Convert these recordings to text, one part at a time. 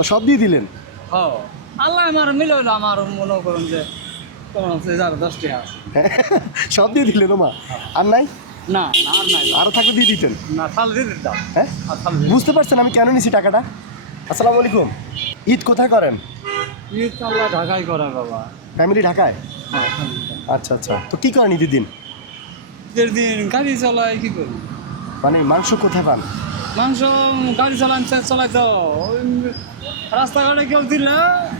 ও সব দিয়ে দিলেন? হ্যাঁ আল্লাহ আমার মিলাইলো, আমার মনে করুন যে তোমার হচ্ছে 10টি আছে। সব দিয়ে দিলেন ওমা? আর নাই? না না আর নাই, আরো থাকলে দিয়ে দিতেন। না তাহলে দিয়ে দিতাম। হ্যাঁ, আর তাহলে দিয়ে বুঝতে পারছেন আমি কেন নিছি টাকাটা? আসসালামু আলাইকুম। ঈদ কোথায় করেন? দিতাম। ঈদ তো আল্লাহ ঢাকায় করা বাবা। ফ্যামিলি ঢাকায়? হ্যাঁ আচ্ছা আচ্ছা, তো কি করেন ঈদের দিন? ঈদের দিন গাড়ি চালাই, কি করি মানে মাংস কোথায় পান? মাংস গাড়ি চালাই তো ওই রাস্তাঘাটে কেউ দিলে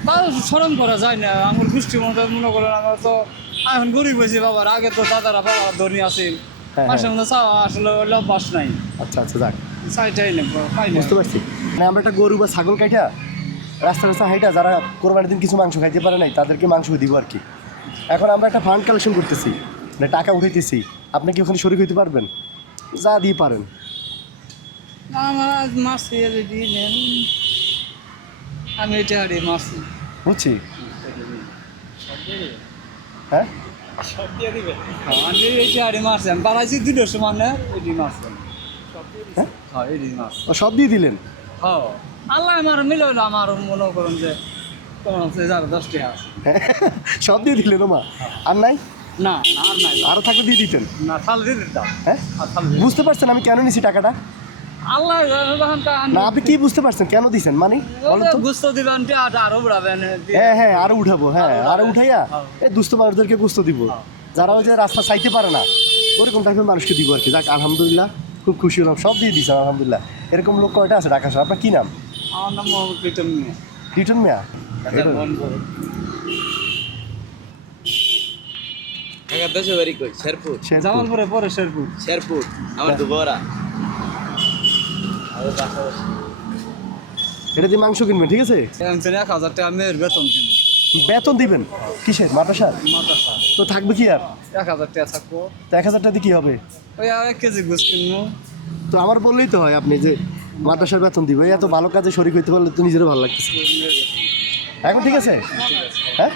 তাও স্মরণ করা যায় না। আমার গোষ্ঠীর মধ্যে মনে করেন আমরা তো এখন গরিব হয়েছি বাবার, আগে তো দাদারা বাবা ধনী আছে, হ্যাঁ, মাসের মধ্যে চাওয়া আসলে অভ্যাস নাই, আচ্ছা আচ্ছা, যাক চাইটাই না পাই না। বুঝতে পারছি। মানে আমরা একটা গরু বা ছাগল কাইটা রাস্তা রাস্তা হাইটা যারা কোরবানির দিন কিছু মাংস খাইতে পারে নাই তাদেরকে মাংস দিব আর কি। এখন আমরা একটা ফান্ড কালেকশন করতেছি, মানে টাকা উঠাইতেছি। আপনি কি ওখানে শরীক হইতে পারবেন? যা দিয়ে পারেন। আমার আজ মাছ খেয়ে যদি নেন, আমি এটা হারিয়ে মাছ বুঝছি। হ্যাঁ, সব দিয়ে দিবেন। আমি এটা হারিয়ে মাছ আমি বাড়াইছি 200 মানে এটি মাছ। হ্যাঁ, হ্যাঁ এটি মাছ। ও সব দিয়ে দিলেন? হ্যাঁ আল্লাহ আমার মিলাইলো, আমার মনে করুন যে তোমার হচ্ছে 10টি আছে। সব দিয়ে দিলেন ওমা? আর নাই? না না আর নাই, আরো থাকলে দিয়ে দিতেন। না তাহলে দিয়ে দিতাম। হ্যাঁ, আর তাহলে দিয়ে বুঝতে পারছেন আমি কেন নিছি টাকাটা? আল্লাহ যখন না, আপনি কি বুঝতে পারছেন কেন দিছেন মানে বলেন তো? গুস্ত দিবেন আরো উড়াবেন। হ্যাঁ হ্যাঁ, আরো উঠাবো। হ্যাঁ, আরো উঠাইয়া হ্যাঁ। এই দুস্থ মানুষদেরকে গুস্ত দিব, যারা ওই যে রাস্তা চাইতে পারে না, ওরকম টাইপের মানুষকে দিব আর কি। যাক আলহামদুলিল্লাহ, খুব খুশি হলাম, সব দিয়ে দিচ্ছেন আলহামদুলিল্লাহ। এরকম লোক কয়টা আছে ঢাকা শহরে? আপনার কি নাম? আমার নাম মোহাম্মদ প্রীতম মিয়া। রিটন মিয়া? ঢাকার দেশে বাড়ি কই? শেরপুর। শেরপুর। জামালপুরে পরে শেরপুর। শেরপুর আমার দুবরা। এটা দিয়ে মাংস কিনবেন, ঠিক আছে? 1000 টাকা মেয়ের বেতন দিন। বেতন দিবেন কিসের? মাদ্রাসার? মাদ্রাসা তো থাকবে কি আর? 1000 টাকা থাকবো। তো 1000 টাকা দিয়ে কি হবে? ওই 1 কেজি গোস কিনবো। তো আমার বললেই তো হয়, আপনি যে মাদ্রাসার বেতন দিবে, এত ভালো কাজে শরীক হইতে পারলে তো নিজেরও ভালো লাগতেছে। এখন ঠিক আছে? হ্যাঁ।